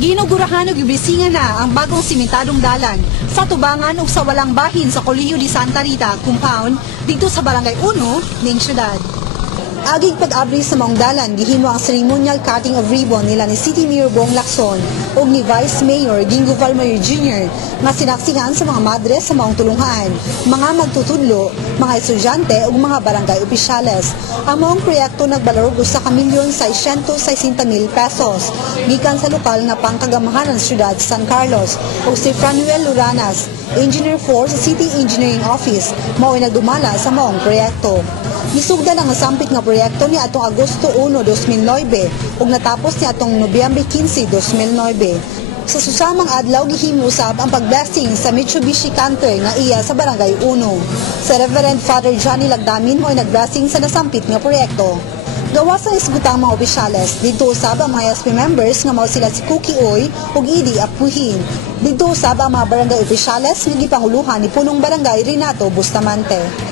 Ginugurahan og ibisingan na ang bagong simentadong dalan sa tubangan ug sa walang bahin sa Colegio de Santa Rita compound dito sa Barangay 1 ning syudad. Agig pag-abri sa maong dalan, gihimo ang ceremonial cutting of ribbon nila ni City Mayor Bong Lacson ug ni Vice Mayor Gingo Valmayor Jr. nga sinaksihan sa mga madres sa maong tulungan, mga magtutudlo, mga estudyante ug mga barangay opisyales. Ang maong proyekto nagbalor og 1,660,000 pesos gikan sa lokal nga pangkagamahan ng siyudad San Carlos ug si Franuel Luranas, Engineer 4 sa City Engineering Office, mao'y nagdumala sa maong proyekto. Gisugdan ang nasampit nga proyekto ni atong Agosto 1, 2009 ug natapos ni atong Nobyembre 15, 2009. Sa susamang adlaw gihimo usab ang pag-blessing sa Mitsubishi Canter nga iya sa Barangay 1. Sa Reverend Father Johnny Lagdamin mo'y nag-blessing sa nasampit nga proyekto. Gawa sa isgutang mga opisyales, dito usab ang mga SB members nga mao sila si Cookie Oy ug Idi Apuhin. Dito usab ang mga barangay opisyales nga gipanguluhan ni punong barangay Renato Bustamante.